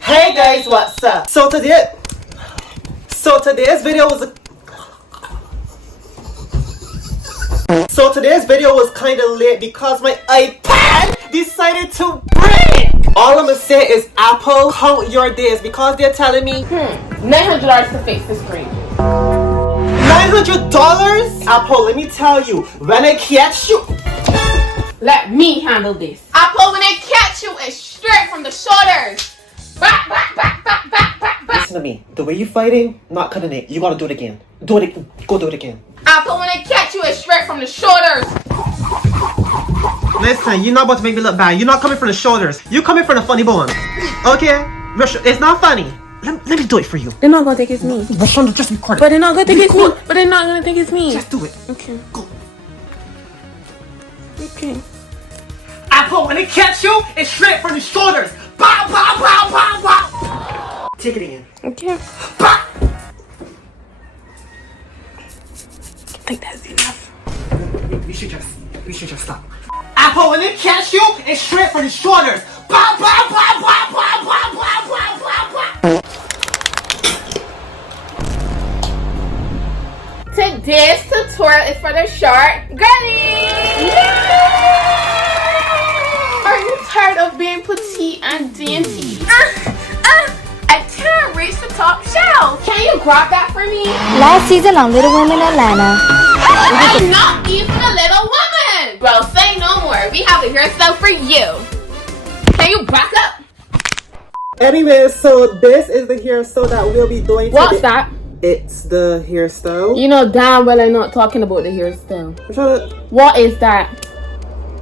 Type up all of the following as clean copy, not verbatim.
Hey guys, what's up? So today's video was kind of late because my iPad decided to break. All I'm gonna say is, Apple, count your days, because they're telling me $900 to fix the screen. $900? Apple, let me tell you, when I catch you, let me handle this. Apple, when I catch you, it's straight from the shoulders. Back. Listen to me. The way you're fighting, not cutting it. You gotta do it again. Go do it again. Apple, when I catch you, it's straight from the shoulders. Listen, you're not about to make me look bad. You're not coming from the shoulders. You're coming from the funny bone. Okay? It's not funny. Let me do it for you. They're not gonna think it's me. Rashonda, just record it. But they're not gonna think it's me. But they're not gonna think it's me. Just do it. Okay. Go. Okay. Apple, when it catch you, it's straight from the shoulders. Bow, bow, bow, bow, bow. Take it in. Okay. Bow. I think that's enough. We should just stop. Apple, when it catch you, it's straight from the shoulders. Bow, bow, bow, bow, bow, bow, bow, bow, bow, bow. Today's tutorial is for the short girlies. Are you tired of being petite and dainty? I can't reach the top shelf. Can you grab that for me? Last season on Little Women Atlanta. I'm not even a little woman. Well, say no more. We have a hairstyle for you. Can you back up? Anyway, so this is the hairstyle that we'll be doing today. What's that? It's the hairstyle. You know damn well I'm not talking about the hairstyle. Rashonda, What is that?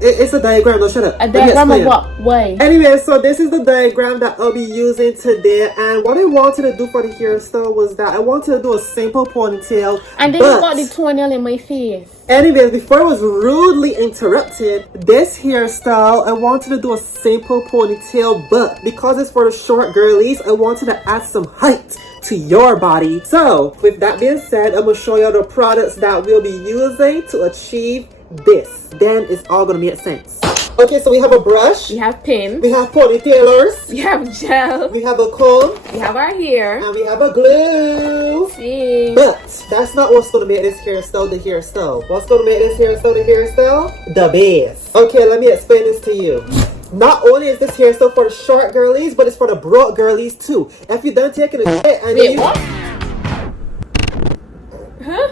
it's a diagram. No, shut up. A diagram of what? Way? Anyway, so this is the diagram that I'll be using today, and what I wanted to do for the hairstyle was that I wanted to do a simple ponytail. And then you got the toenail in my face. Anyways, before I was rudely interrupted, this hairstyle, I wanted to do a simple ponytail, but because it's for the short girlies, I wanted to add some height to your body. So, with that being said, I'm going to show you the products that we'll be using to achieve this. Then it's all going to make sense. Okay, so we have a brush. We have pins. We have ponytailers. We have gel. We have a comb. We have our hair. And we have a glue. See. But that's not what's going to make this hairstyle the hairstyle. What's going to make this hairstyle the hairstyle? The base. Okay, let me explain this to you. Not only is this hairstyle for the short girlies, but it's for the broad girlies too. If you're done taking a shit and Wait, what? Huh?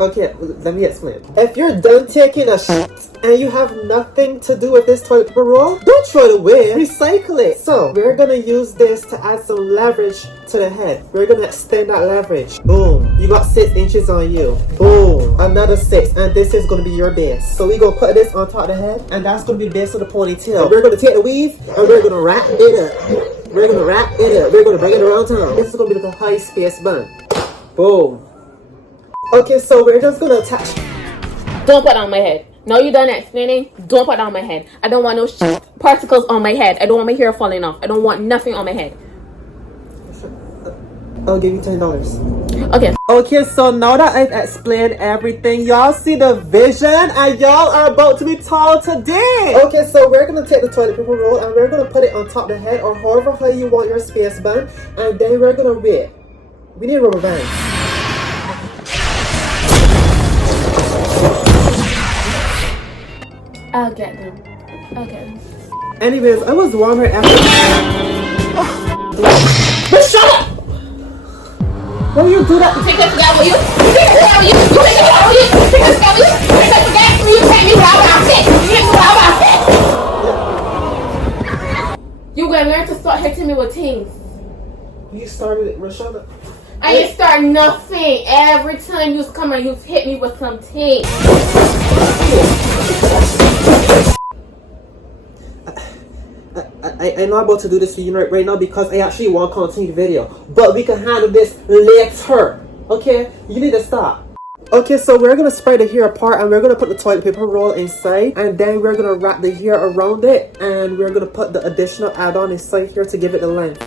Okay, let me explain. If you're done taking a shit and you have nothing to do with this toilet paper roll, don't throw it away. Recycle it. So we're gonna use this to add some leverage to the head. We're gonna extend that leverage. Boom. You got 6 inches on you. Boom. Another 6. And this is gonna be your base. So we're gonna put this on top of the head, and that's gonna be the base of the ponytail. And we're gonna take the weave and we're gonna wrap it up. We're gonna wrap it up. We're gonna bring it around town. This is gonna be like a high space bun. Boom. Okay, so we're just gonna attach. Don't put it on my head. Now you done explaining. Don't put it on my head. I don't want no particles on my head. I don't want my hair falling off. I don't want nothing on my head. I'll give you $10. Okay. Okay, so now that I've explained everything, y'all see the vision, and y'all are about to be tall today. Okay, so we're gonna take the toilet paper roll and we're gonna put it on top of the head or however high you want your space bun, and then we're gonna wait. We need rubber bands. I'll get them. Okay. Anyways, I was warmer after. But shut up! Why do you do that? Take this down, will you? Take this down, will you? Take this down, will you? Take this down, will you? Take this down, will you? Take me without my fit. You take me without my fit. You gonna learn to start hitting me with things. You started it, Rashonda. I ain't start nothing. Every time you come and you hit me with something. I'm not about to do this for you right now because I actually want to continue the video. But we can handle this later. Okay? You need to stop. Okay, so we're going to spread the hair apart and we're going to put the toilet paper roll inside. And then we're going to wrap the hair around it. And we're going to put the additional add-on inside here to give it the length.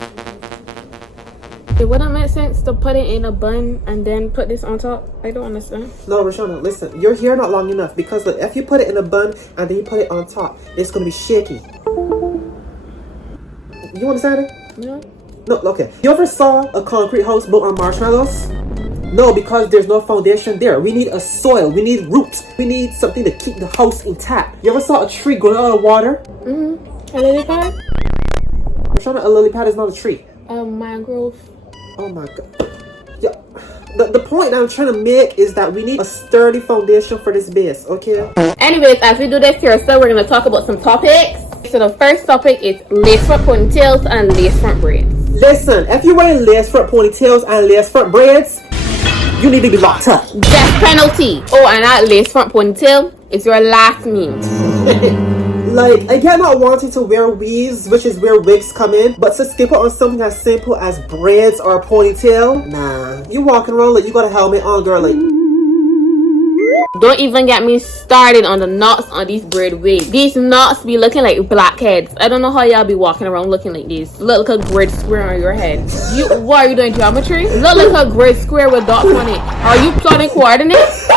It wouldn't make sense to put it in a bun and then put this on top. I don't understand. No, Roshana, listen. You're here not long enough because look, if you put it in a bun and then you put it on top, it's gonna be shaky. You understand it? No. No, okay. You ever saw a concrete house built on marshmallows? No, because there's no foundation there. We need a soil. We need roots. We need something to keep the house intact. You ever saw a tree growing out of water? Mm-hmm. A lily pad? Roshana, a lily pad is not a tree. A mangrove. Oh my god. Yeah. The point I'm trying to make is that we need a sturdy foundation for this base, okay? Anyways, as we do this here, so we're going to talk about some topics. So the first topic is lace front ponytails and lace front braids. Listen, if you're wearing lace front ponytails and lace front braids, you need to be locked up. Death penalty. Oh, and that lace front ponytail is your last meal. Like, I get not wanting to wear weaves, which is where wigs come in, but to skip it on something as simple as braids or a ponytail, nah. You walking around like you got a helmet on, girl. Like, don't even get me started on the knots on these braid wigs. These knots be looking like blackheads. I don't know how y'all be walking around looking like this. Look like a grid square on your head. What are you doing, geometry? Look like a grid square with dots on it. Are you plotting coordinates?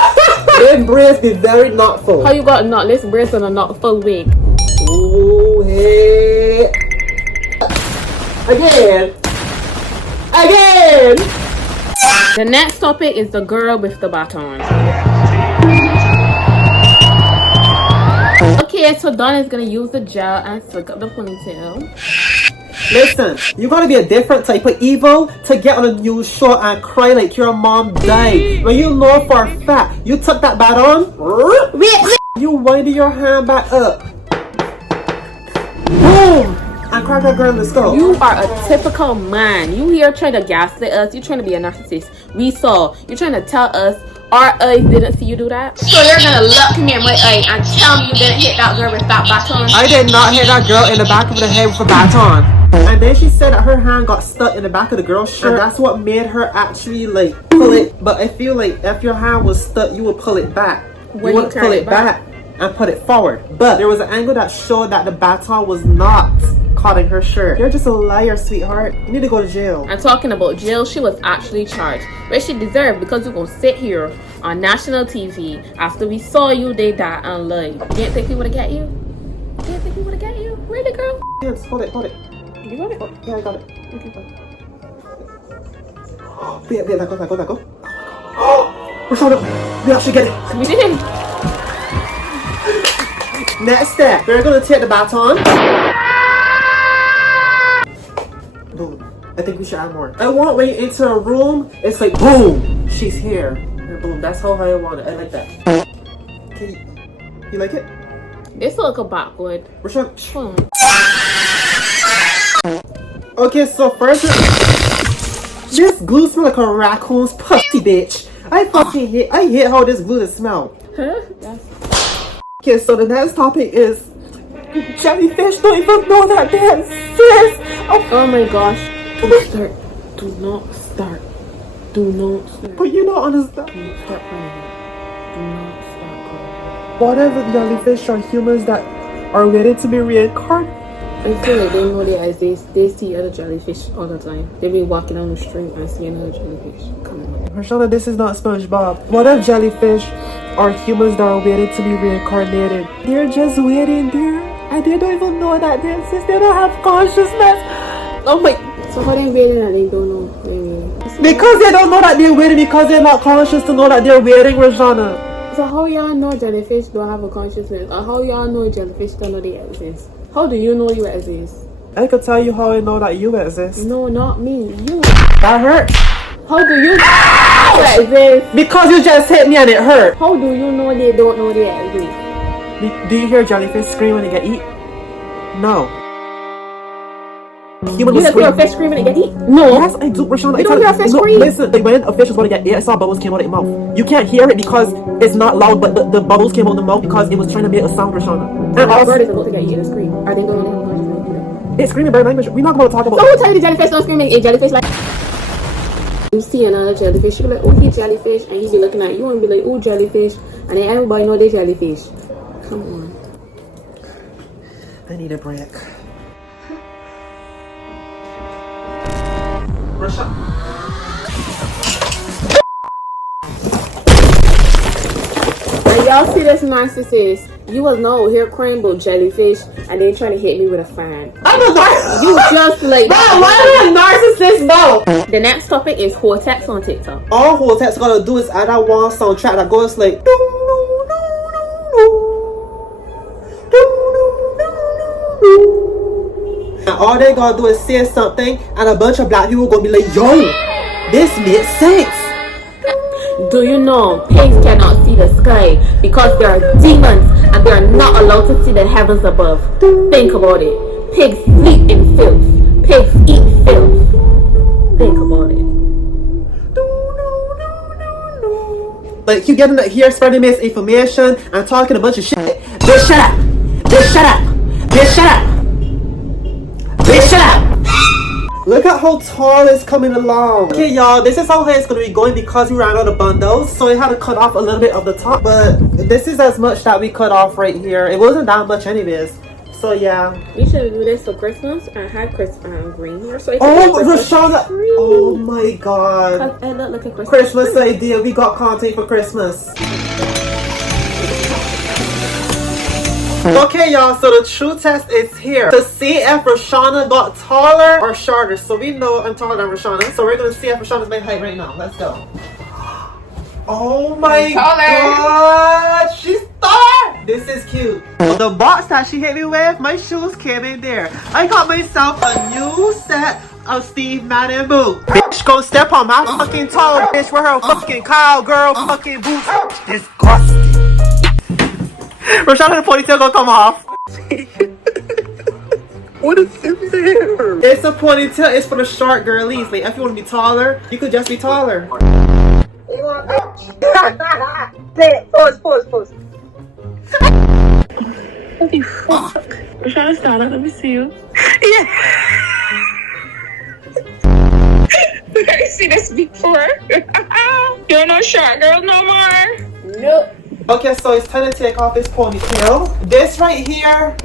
them braids be very knotful. How you got knotless braids on a knotful wig? Ooh, hey. Again. The next topic is the girl with the baton. Okay, so Dawn is gonna use the gel and slick up the ponytail. Listen, you gotta be a different type of evil to get on a news show and cry like your mom died. When you know for a fact you took that baton, you winded your hand back up. Boom! And crack that girl in the skull. You are a typical man. You here trying to gaslight us. You trying to be a narcissist. We saw. You trying to tell us our eyes didn't see you do that. So you're gonna look near my eye and tell me you didn't hit that girl with that baton? I did not hit that girl in the back of the head with a baton. And then she said that her hand got stuck in the back of the girl's shirt. And that's what made her actually like pull it. But I feel like if your hand was stuck, you would pull it back. You would pull it back and put it forward. But there was an angle that showed that the baton was not caught in her shirt. You're just a liar, sweetheart. You need to go to jail. And talking about jail, she was actually charged, which she deserved, because you're gonna sit here on national TV after we saw you did that and lie. You didn't think we would have got you? You didn't think we would have got you? Really, girl? Yes, hold it. You got it? Oh, yeah, I got it. Okay, fine. Wait, let go. We're showing up. We actually get it. We did. Next step, we're gonna take the baton. Boom. I think we should add more. I want when you enter a room, it's like boom, she's here. And boom, that's how I want it. I like that. Can you like it? This look a backward. We're showing. Boom. Okay, so first, this glue smells like a raccoon's pussy, bitch. I hate how this glue smell. Huh? Okay, so the next topic is jellyfish don't even know that they exist. Oh my gosh. Do not start. But you don't understand. Don't start crying. Do not start crying. What if the jellyfish are humans that are ready to be reincarnated? I feel like they know they exist. They see other jellyfish all the time. They be walking down the street and see another jellyfish. Come on. Rashana, this is not SpongeBob. What if jellyfish are humans that are waiting to be reincarnated? They're just waiting there, and they don't even know that they exist. They don't have consciousness. Oh my. So how they waiting and they don't know? Because they don't know that they're waiting, because they're not conscious to know that they're waiting, Rashana. So how y'all know jellyfish don't have a consciousness? Or how y'all know jellyfish don't know they exist? How do you know you exist? I could tell you how I know that you exist. No, not me. You. That hurt. How do you know you exist? Because you just hit me and it hurt. How do you know they don't know they exist? Do you hear jellyfish scream when they get eat? No. You just hear a fish scream when they get eat? No. Yes, I do, Rashana. You don't hear a fish scream? Listen, like when a fish was going to get ate, I saw bubbles came out of its mouth. You can't hear it because it's not loud, but the bubbles came out of the mouth because it was trying to make a sound, Rashana. And a bird is about to get eaten and scream. Are they going to have a consciousness? It's screaming bird language. We're not going to talk about. So who tell you the jellyfish don't scream like a jellyfish like? You see another jellyfish, you be like, oh, he jellyfish, and he be looking at you and be like, oh, jellyfish, and then everybody know they jellyfish. Come on. I need a break. And y'all see this narcissist? You was no hair cream but jellyfish, and then trying to hit me with a fan. I'm a narcissist. You just like. Bro, why am I a narcissist, bro? The next topic is Hortex on TikTok. All Hortex gonna do is add that one soundtrack that goes like. And all they gonna do is say something, and a bunch of black people gonna be like, yo, this makes sense. Do you know pigs cannot see the sky because they are demons and they are not allowed to see the heavens above? Think about it. Pigs sleep in filth. Pigs eat filth. Think about it. Like, you getting here spreading misinformation and talking a bunch of shit. Bitch, shut up. Bitch, shut up. Bitch, shut up. Bitch, shut up. Look at how tall it's coming along. Okay, y'all, this is how high it's going to be going because we ran out of bundles. So we had to cut off a little bit of the top. But this is as much that we cut off right here. It wasn't that much anyways. So, yeah. We should do this for Christmas and have Christmas green here. So oh, Rashana. Oh, my God. It look like a Christmas idea. We got content for Christmas. Okay, y'all, so the true test is here to see if Rashana got taller or shorter. So we know I'm taller than Rashana, so we're gonna see if Rashana's my height right now. Let's go. Oh my God, she's taller. This is cute. The box that she hit me with, my shoes came in there. I got myself a new set of Steve Madden boots. Bitch, go step on my fucking toe, bitch, with her fucking cowgirl fucking boots. Disgusting. Rashana, the ponytail gonna come off. What is in there? It's a ponytail. It's for the short girlies. Like, if you want to be taller, you could just be taller. Pause. Holy fuck. Rashana, stand up. Let me see you. Yeah. I see this before. You're no short girl no more. Nope. Okay, so it's time to take off this ponytail. This right here,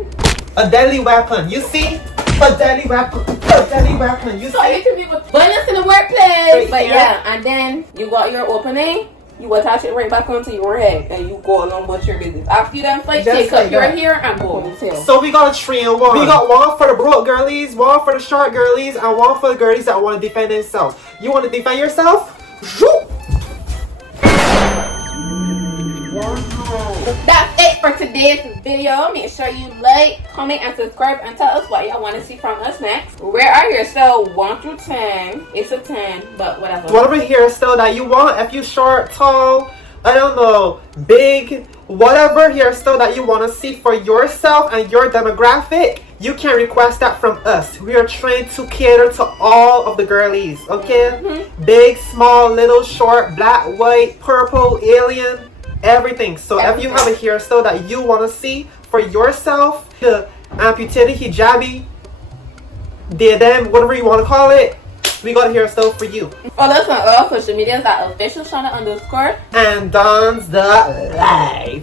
a deadly weapon. You see? A deadly weapon. A deadly weapon. You So see? you can be with bonus in the workplace. But yeah, and then you got your opening. You attach it right back onto your head and you go along with your business. After you done fight, take up your hair and ponytail. So we got a 3 in 1. We got one for the broke girlies, one for the short girlies, and one for the girlies that want to defend themselves. You want to defend yourself? That's it for today's video. Make sure you like, comment, and subscribe and tell us what y'all want to see from us next. Where are your hairstyle 1 through 10? It's a 10, but whatever. Whatever hairstyle that you want, if you short, tall, I don't know, big, whatever hairstyle that you want to see for yourself and your demographic, you can request that from us. We are trained to cater to all of the girlies, okay? Big, small, little, short, black, white, purple, alien, everything. So if you have a hairstyle that you want to see for yourself, the amputated, hijabi, them, whatever you want to call it, we got a hairstyle for you. Follow us on all social medias at official Shana _ and dons.life.